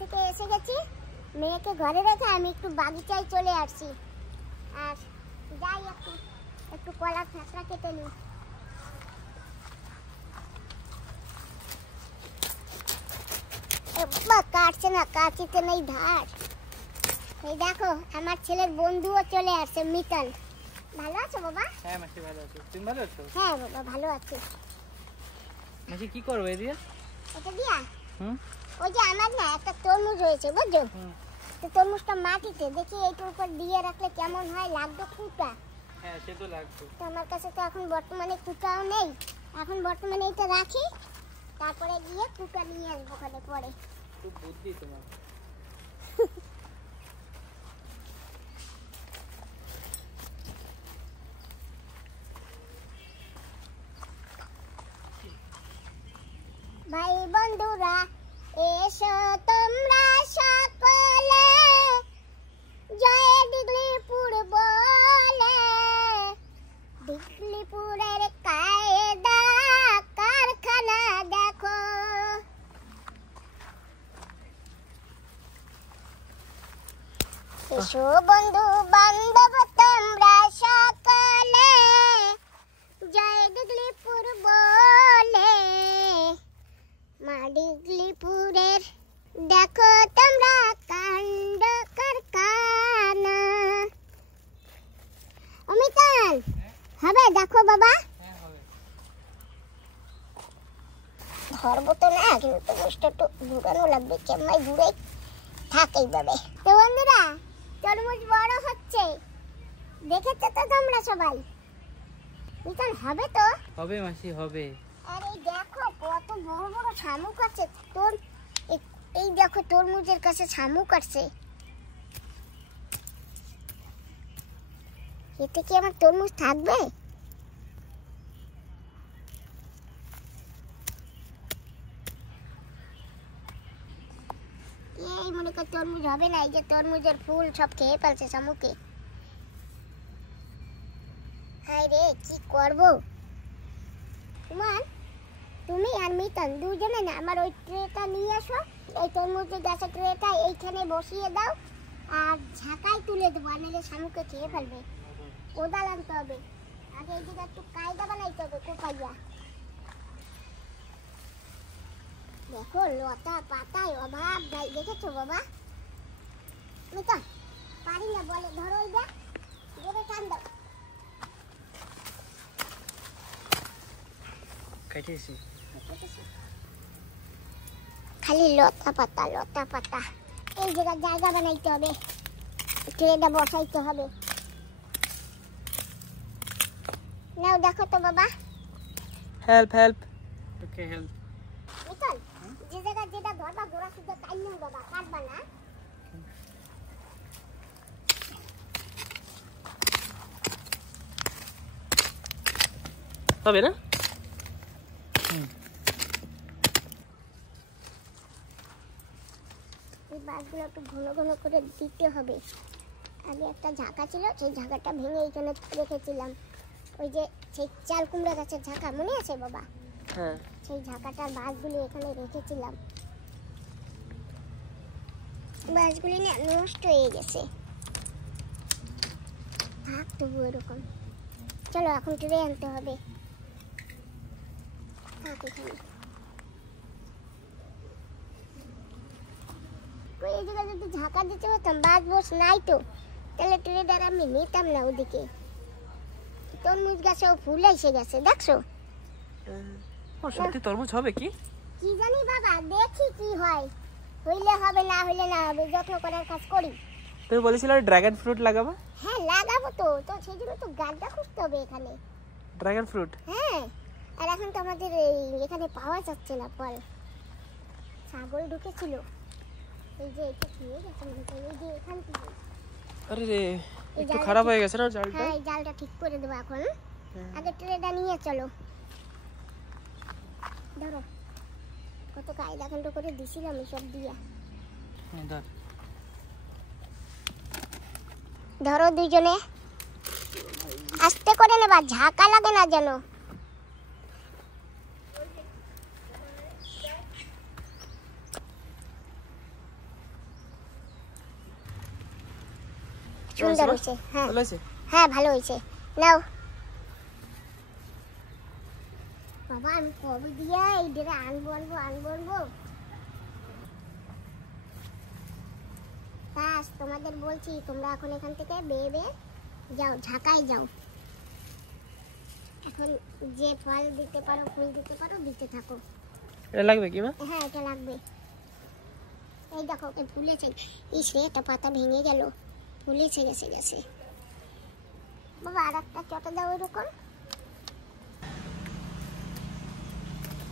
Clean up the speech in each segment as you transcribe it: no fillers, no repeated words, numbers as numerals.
থেকে এসে গেছি, মেয়েকে ঘরে রেখে আমি একটু বাগিচায় চলে আসছি। আর যাই একটু কলার ফ্যাঁসড়া কেটে নিই। কাটছে না, কাটিতে নেই ধার। এই দেখো আমার ছেলের বন্ধুও চলে আসছে, মিতাল। ভালো আছো বাবা? হ্যাঁ মাসি ভালো আছি, তুমি ভালো আছো? হ্যাঁ বাবা ভালো আছি। মাসি কি করবে এই দিয়ে? এটা দিয়া হুম, ওই যে আমার না একটা তরমুজ হয়েছে বুঝছো, তো তরমুজটা মাটিতে দেখি এইটার উপর দিয়ে রাখলে কেমন হয়, লাগবে কুটা। হ্যাঁ সে তো লাগবে। তো আমার কাছে তো এখন বর্তমানে কুটাও নেই, এখন বর্তমানে এটা রাখি, তারপরে গিয়ে কুটা নিয়ে আসবো ওখানে পরে। খুব বুদ্ধি তোমার। ভাই বন্ধুরা এসো তোমরা সকলে, জয় দিগলিপুর বলে। দিগলিপুরের কায়দা কারখানা দেখো। এসো বন্ধু বান্ধব তোমরা সকলে, জয় দিগলিপুর বলে। মা দিগলিপুরের দেখো তোমরা কাণ্ড কারখানা। অমিতাল হবে দেখো বাবা। হ্যাঁ হবে। ধরবো তো না, কিন্তু তরমুজটা একটু ঘুরানো লাগবে, কেমন ঘুরে থাক এইভাবে। তো বন্ধুরা তরমুজ বড় হচ্ছে, দেখেছো তো তোমরা সবাই? মিতাল হবে তো? হবে মাসি হবে। আর এই দেখো কত বড় বড় শামুক আছে তোর, এই দেখো তরমুজের কাছে শামুক আছে। এতে কি আমার তরমুজ থাকবে? এই মনে কর তরমুজ হবে না, এই যে তরমুজের ফুল সব খেয়ে ফেলছে শামুকে। হায় রে কি করবো? তোমার তুমি আর মিতাল দুজনে না আমার ওই ট্রেটা নিয়ে আসো, এই তরমুজের গাছের ট্রেটা এইখানে বসিয়ে দাও, আর ঝাঁকায় তুলে দেবো, নাহলে শামুকে খেয়ে ফেলবে। কোদাল আনতে হবে, আগে এই দিকে একটু কায়দা বানাইতে হবে কোপাইয়া। দেখো লতা পাতায় অভাব নাই, দেখেছো বাবা? মিতাল পারি না বলে, ধরো ওই দেখ, ধরে টান দাও। কেটেছি। খালি লতা পাতা লতা পাতা। এই জায়গায় জায়গা বানাইতে হবে, ট্রেটা বসাইতে হবে। নাও দেখো তো বাবা। Help help. Okay help. মিতাল যে জায়গায় যেটা ধরবা গোড়া শুদ্ধ তাই নেই বাবা, কাটবা না। হবে না? এই বাঁশগুলো একটু ঘন ঘন করে দিতে হবে। আগে একটা ঝাঁকা ছিল, সেই ঝাঁকাটা ভেঙে এইখানে রেখেছিলাম, ওই যে সেই চাল কুমড়া গাছের ঝাঁকা মনে আছে বাবা? হ্যাঁ। সেই ঝাঁকাটার বাঁশগুলি এখানে রেখেছিলাম, বাঁশগুলি না নষ্ট হয়ে গেছে। থাক তবু এরকম। চলো এখন ট্রে আনতে হবে। থাক এখানে। এই জায়গায় যদি ঝাঁকা দিতে পারতাম, বাঁশ বস নাই তো, তাহলে ট্রেডার আমি নিতাম না ওদিকে। তরমুজ গাছেও ফুল এসে গেছে দেখছো? ও সত্যি তরমুজ হবে কি? কি জানি বাবা, দেখি কি হয়, হইলে হবে না হইলে না হবে, যত্ন করার কাজ করি। তুমি বলেছিলে ড্রাগন ফ্রুট লাগাবা? হ্যাঁ লাগাবো তো, তো সেই জন্য তো গাছটা খুঁজতে হবে এখানে। Dragon fruit? হ্যাঁ, আর এখন তো আমাদের এখানে পাওয়া যাচ্ছে না ফল। ছাগল ঢুকেছিল, এই যে এটা খেয়ে গেছে মনে করি, এই যে এখান থেকে। আরে রে একটু খারাপ হয়ে গেছে না জালটা? হ্যাঁ এই জালটা ঠিক করে দেবো এখন। আগে ট্রেটা নিয়ে চলো। ধরো কত কায়দা কাণ্ড করে দিছিলাম এসব দিয়া। ধরো দুইজনে আস্তে করে নেবা, ঝাঁকা লাগে না যেন। সুন্দর হয়েছে। হ্যাঁ ভালো হয়েছে। হ্যাঁ ভালো হয়েছে। নাও বাবা, আমি কবে দিয়ে এই ডেরে আনবো। বাস তোমাদের বলছি, তোমরা এখন এখান থেকে বেয়ে যাও, ঢাকায় যাও। এখন যে ফল দিতে পারো, ফুল দিতে পারো, দিতে থাকো। এটা লাগবে কি মা? হ্যাঁ এটা লাগবে। এই দেখো ফুলেছে। এটা পাতা ভেঙে গেল, ফুলেছে গেছে। বাবা আর একটা চটা দাও এরকম।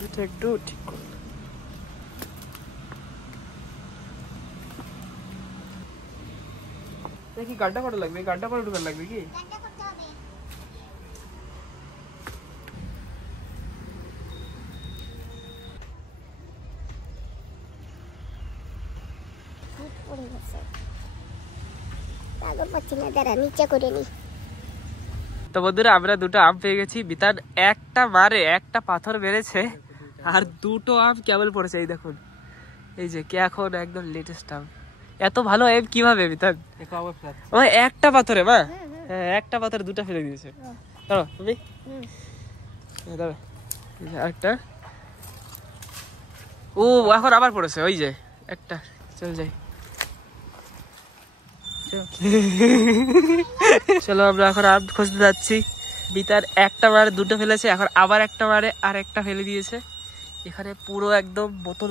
এটা একটু ঠিক করো। দেখি গাড্ডা করা লাগবে, গাড্ডা করে ঢুকার লাগবে কি? গাড্ডা করতে হবে। পড়ে গেছে, কাগজ পাচ্ছি না, দাঁড়া নিচে করে নি। তো বন্ধুরা আমরা দুটো আম পেয়ে গেছি। বিতান একটা মারে একটা পাথর মেরেছে, আর দুটো আম কেবল পড়েছে। এই দেখুন, এই যে কে এখন একদম লেটেস্ট আম। এত ভালো আম কিভাবে বিতান? ও একটা পাথরে মা, হ্যাঁ একটা পাথরে দুটো ফেলে দিয়েছে। দাঁড়াও তুমি, দাঁড়াও আরেকটা। ও এখন আবার পড়েছে, ওই যে একটা। চল যাই, চলো আমরা এখন আম খুঁজতে যাচ্ছি। বিতার একটা মারে দুটো ফেলেছে, এখন আবার একটা মারে আর একটা ফেলে দিয়েছে। এখানে পুরো একদম বোতল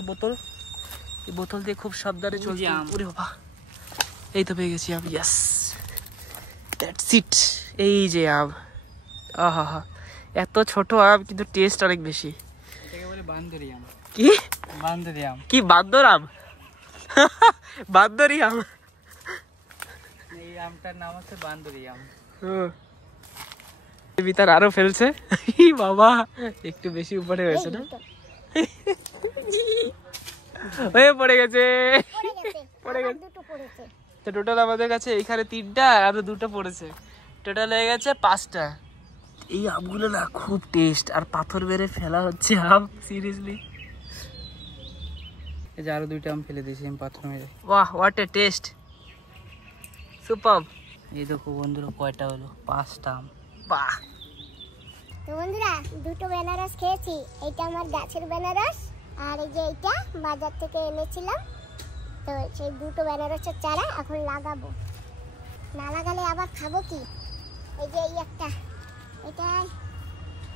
এই বোতল দিয়ে খুব সাবধানে চলছে। ওরে বাবা, এই তো পেয়ে গেছি আম। Yes, that's it. এই যে আম, আহা, এত ছোট আম কিন্তু টেস্ট অনেক বেশি। এটাকে বলে বান্দরি আম। কি বান্দরি আম? কি বান্দর আম? বান্দরি আম। এই আমটার নাম হচ্ছে বান্দরি আম। বিতার আরো ফেলছে। বাবা একটু বেশি উপরে হয়েছে না? পড়ে গেছে। তো টোটাল আমাদের কাছে এখানে 3টা আর দুটো পড়েছে, টোটাল হয়ে গেছে 5টা। এই আমগুলো না খুব টেস্ট, আর পাথর মেরে ফেলা হচ্ছে আম, সিরিয়াসলি। এই যে আরো 2টা আম ফেলে দিয়েছি আমি পাথর মেরে। বাহ, হোয়াট এ টেস্ট, সুপারব। এই দেখো বন্ধুরা কয়টা হলো, 5টা আম। বাহ। তো বন্ধুরা দুটো বেনারস খেয়েছি। এটা আমার গাছের বেনারস, আর এই যে এইটা বাজার থেকে এনেছিলাম। তো সেই দুটো বেনারসের চারা এখন লাগাবো, না লাগালে আবার খাবো কি? এই যে এই একটা, এটাই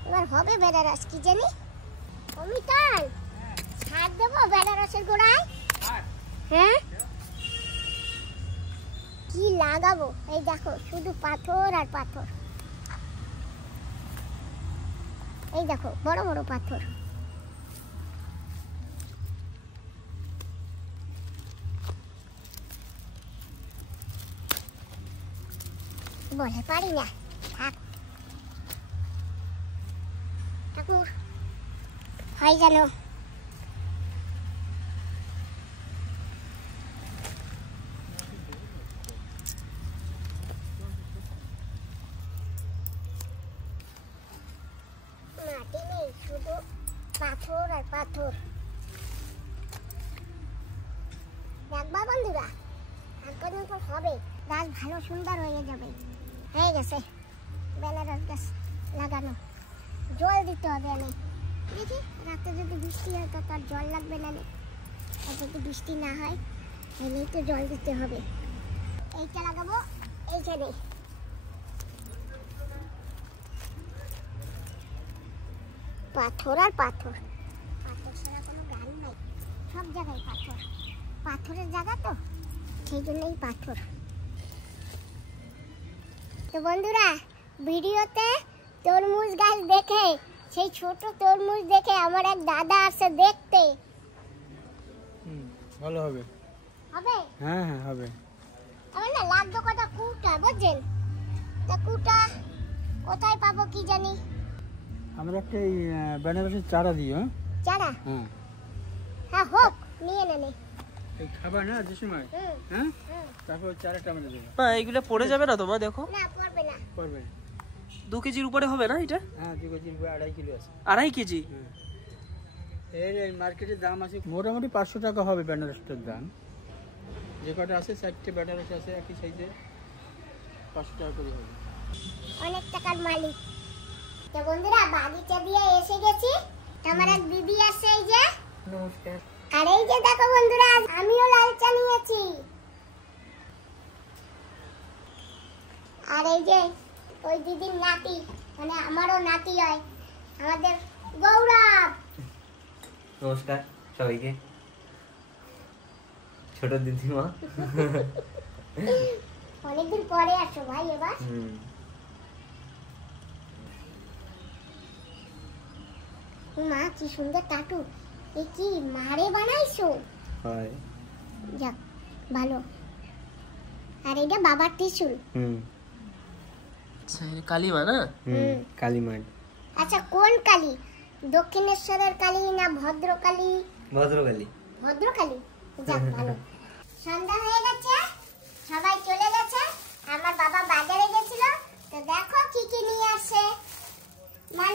এবার হবে বেনারস, কি জানি। অমিতাল ছাড় দেবো বেনারসের গোড়ায়? হ্যাঁ কি লাগাবো? এই দেখো শুধু পাথর আর পাথর। এই দেখো বড় বড় পাথর। বলে পারি না, থাক ঠাকুর হয় জানো। মাটি নেই, শুধু পাথর আর পাথর। দেখবা বন্ধুরা, আর কদিন পর হবে, গাছ ভালো সুন্দর হয়ে যাবে। হয়ে গেছে বেনারস গাছ লাগানো। জল দিতে হবে। আমি দেখি রাতে যদি বৃষ্টি হয় তো তার জল লাগবে না, আর যদি বৃষ্টি না হয় তাহলেই তো জল দিতে হবে। এইটা লাগাবো এইখানে। পাথর আর পাথর, পাথর ছাড়া কোনো গান নাই, সব জায়গায় পাথর। পাথরের জায়গা তো, সেই জন্যই পাথর। তো বন্ধুরা ভিডিওতে তরমুজ গাছ দেখে, সেই ছোট তরমুজ দেখে আমার এক দাদা আসে দেখতে। ভালো হবে। হবে? হ্যাঁ হ্যাঁ হবে। আমার না লাগতো কথা কুটা, বুঝছেন? তা কুটা কোথায় পাবো কি জানি। আমরা একটা এই বেনারসের চারা দিই। হ্যাঁ চারা? হ্যাঁ হ্যাঁ হোক, নিয়ে নেনে। এই খাবার না যে সময়, হ্যাঁ তারপর চারাটা আমরা দেবো। না এগুলো পড়ে যাবে না তোমার? দেখো না পড়বে না। করবে। 2 কেজির উপরে হবে না এটা? হ্যাঁ 2 কেজির উপরে 2.5 কিলো আছে। 2.5 কেজি? এর এই মার্কেটের দাম আছে মোটামুটি 500 টাকা হবে বেনারসটার দাম। যে কটা আছে 4টে বেনারস আছে একই সাইজে, 500 টাকা করে হবে। অনেক টাকার মালিক। তো বন্ধুরা বাগিচা দিয়ে এসে গেছি। আমার এক দিদি আছে এই যে। নমস্কার। আর এই যে দেখো বন্ধুরা আমিও লাল চা নিয়েছি। আর এই যে ওই দিদির নাতি, মানে আমারও নাতি হয়, আমাদের গৌরব। নমস্কার সবাইকে। ছোট দিদিমা। অনেকদিন পরে আসো ভাই এবার। মা কি সুন্দর টাটু, এ কি মারে বানাইছো? হয়। যাক ভালো। আর এটা বাবার ত্রিশূল। আচ্ছা এটা কালিমা না? কালীমাঠ। আচ্ছা কোন কালী, দক্ষিণেশ্বরের কালী না ভদ্রকালী? ভদ্রকালী। ভদ্রকালী, যাক ভালো। সন্ধ্যা হয়ে গেছে, সবাই চলে গেছে। আমার বাবা বাজারে গেছিল, তো দেখো কি কি নিয়ে আসে। নাও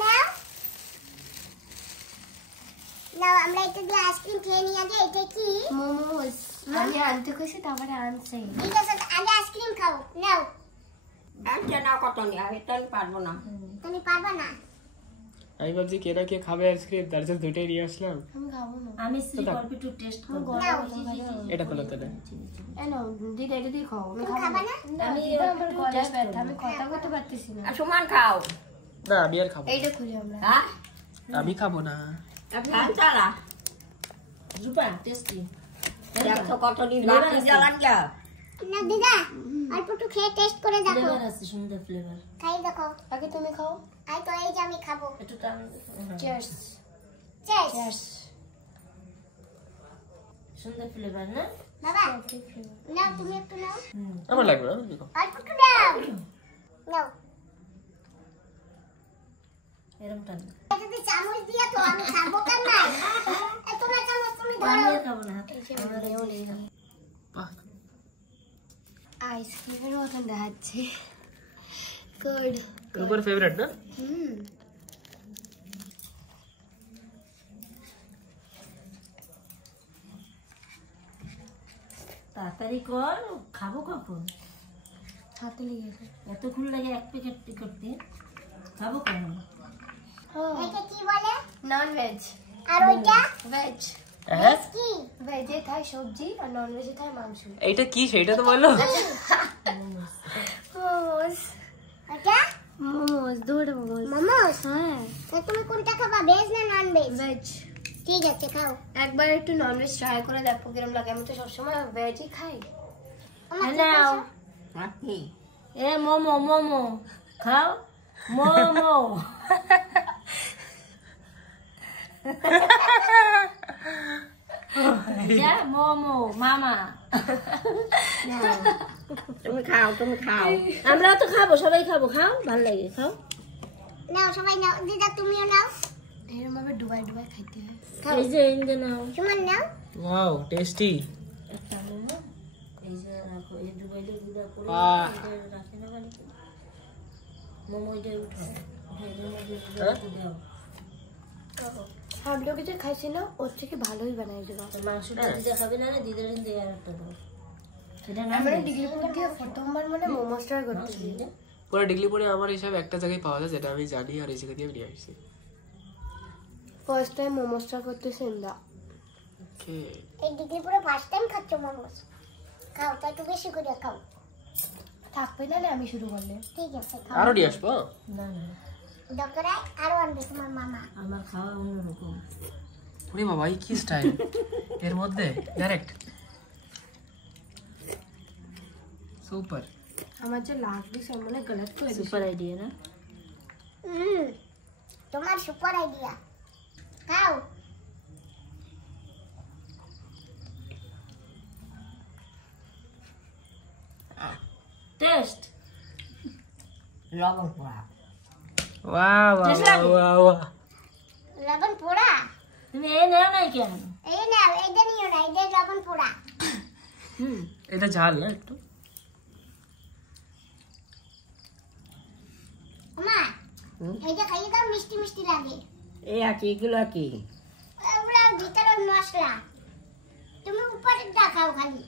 নাও, আমরা এটা দিয়ে আইসক্রিম খেয়ে নিয়ে আগে। এটা কি? মোমোস। আমি আনতে কইছি তারপরে আনছে। ঠিক আছে আগে আইসক্রিম খাও। নাও। আনতে না কত নি, আমি তো পারবো না। তুমি পারবা না? আমি ভাবছি কেনা কে খাবে আইসক্রিম, তার জন্য দুইটাই নিয়ে আসলাম। আমি খাবো না। আমি শ্রী অল্প একটু টেস্ট করব। এটা করো তাহলে। এনো দিদা এটা দিয়ে খাও। আমি তুমি খাবা না? আমি আমার গলা ব্যথা, আমি কথা বলতে পারতেছি না। সমান খাও। না আমি আর খাবো। এইটা খুলি আমরা। হ্যাঁ? আমি খাবো না। চালা। Super tasty. দেখো কত দিন বাকি জ্বালান যা। না দিদা, অল্প একটু খেয়ে টেস্ট করে দেখো। ফ্লেভার আছে, সুন্দর ফ্লেভার। খাই দেখো। আগে তুমি খাও। আই তো এই যে আমি খাবো। একটু টান। চিয়ার্স। চেস চিয়ার্স। সুন্দর ফ্লেভার না? বাবা নাও, তুমি একটু নাও। আমার লাগবে না, দেখো। অল্প একটু নাও। নাও। এরকম টান। এটা দিয়ে চামচ দিয়ে তো আমি খাবো কেন? এই তোমার চামচ তুমি ধরো। আমি খাবো না। আমরা এও নেই না। বাহ, আইসক্রিমের মতন দেখাচ্ছে। গুড। তোমার ফেভারিট না? তাড়াতাড়ি কর, খাবো কখন? হাতে লেগেছে। এতক্ষণ লাগে এক প্যাকেট করতে, খাবো কখন? এটা কি বলে? Non veg. আর ওইটা ভেজ। হ্যাঁ কি? ভেজে খায় সবজি আর নন ভেজে খায় মাংস। এইটা কি সেটা তো বলো। মোমোস। ওটা মোমোস, দুটো মোমোস। মোমোস। হ্যাঁ, তো তুমি কোনটা খাবা, ভেজ না নন ভেজ? ভেজ। ঠিক আছে খাও। একবার একটু নন ভেজ ট্রাই করে দেখো কিরম লাগে। আমি তো সবসময় ভেজই খাই। আমার নাও। এ মোমো, মোমো খাও। মোমো। যা মোমো মামা। তুমি খাও, তুমি খাও। আমরাও তো খাবো, সবাই খাবো। খাও, ভালো লাগে, খাও। নাও সবাই নাও। দিদা তুমিও নাও। এরকম ভাবে ডুবাই ডুবাই খাইতে হয়। খাও। এই যে ইন্দে নাও। সুমন নাও। Wow tasty. একটা মোমো এই যে রাখো, এই ডুবাইলে গুঁড়া করে বাহ। এটা রাখে না মানে মোমো এটা উঠাও, উঠে এর মধ্যে হ্যাঁ? দাও। সব লোক যে খাইছিল ওর থেকে ভালোই বানাই দিল। মাংসটা দিদা খাবে না, দিদার দিয়ে আর একটা দাও। সেটা না আমরা ডিগ্রিপুর দিয়ে প্রথমবার মানে মোমোস ট্রাই করতেছি। পুরো ডিগলিপুরে আমার হিসাবে একটা জায়গায় পাওয়া যায় যেটা আমি জানি, আর এই জায়গা দিয়ে আমি নিয়ে আসছি। ফার্স্ট টাইম মোমোস ট্রাই করতেছি না। ওকে এই ডিগ্রি পুরো ফার্স্ট টাইম খাচ্ছ মোমোস। খাও, তাই একটু বেশি করে খাও। থাকবে না আমি শুরু করলে। ঠিক আছে খাও। আরো নিয়ে আসবো। না না, ডক্টরাই আরো আনবে তোমার মামা। আমার খাওয়া অন্যরকম। ওরে বাবা এই কি স্টাইল এর মধ্যে ডাইরেক্ট সুপার। আমার যে লাগবে সব মানে গলত করে সুপার আইডিয়া না। তোমার সুপার আইডিয়া। খাও। টেস্ট লবণ পোড়া। Wow wow wow. লবণ পোড়া? তুমি এই নাও নাই কেন? এই নাও, এইটা নিও না, এইটা লবণ পোড়া। এটা ঝাল না একটু? মা এইটা খাইয়ে দাও, মিষ্টি মিষ্টি লাগে। এই আছে এগুলো কি? ওরা ভিতরের মশলা, তুমি উপরেরটা খাও খালি।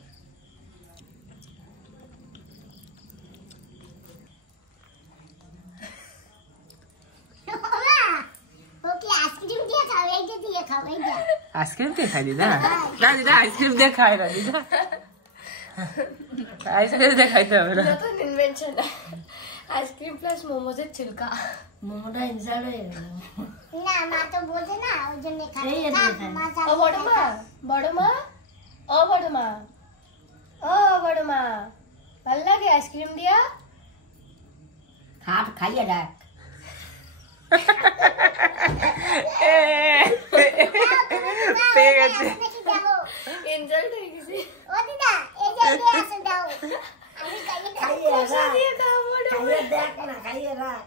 আইসক্রিম দিয়ে খাই দিদা? না দিদা আইসক্রিম দিয়ে খায় না দিদা, আইসক্রিম দিয়ে খাইতে হবে না। নতুন ইনভেনশন, আইসক্রিম প্লাস মোমোজের ছিলকা। মোমোটা ইনসাল হয়ে গেল। না মা তো বোঝে না, ওই জন্য খায়। এই আর থাক, খায়। মা ও বড় মা, বড় মা, ও বড় মা, ও বড় মা, ভাল লাগে আইসক্রিম দিয়া? খাইয়ে দেখ। পেয়ে গেছে। নাকি যাবো? এনজয় হয়ে গেছে। ও দিদা, এই যে এদিকে আসো দাও। আমি খাইয়ে খাবো। খাইয়ে কষা দিয়ে খাবো না। খাইয়ে দেখ না, খাইয়ে রাখ।